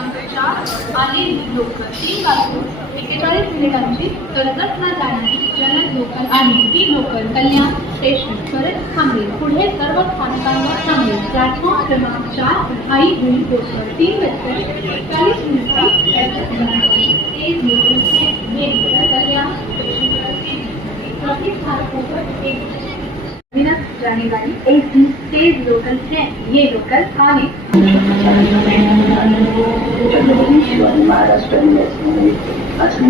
क्रमांक 4 आणि लोकल 3 वाजून 41 मिनिटांची कर्जतला जाणारी जलद लोकल आहे. ही लोकल कल्याण स्टेशन परत थांबेल. पुढे सर्व स्थानकांवर थांबेल. प्लॅटफॉर्म क्रमांक 4 आई हुई लोकल 3:40 तेज लोकल ये कल्याण स्टेशन पर स्थानकों पर एक जाने वाली एक तेज लोकल है. ये लोकल आने छत्रपती महाराष्ट्र असं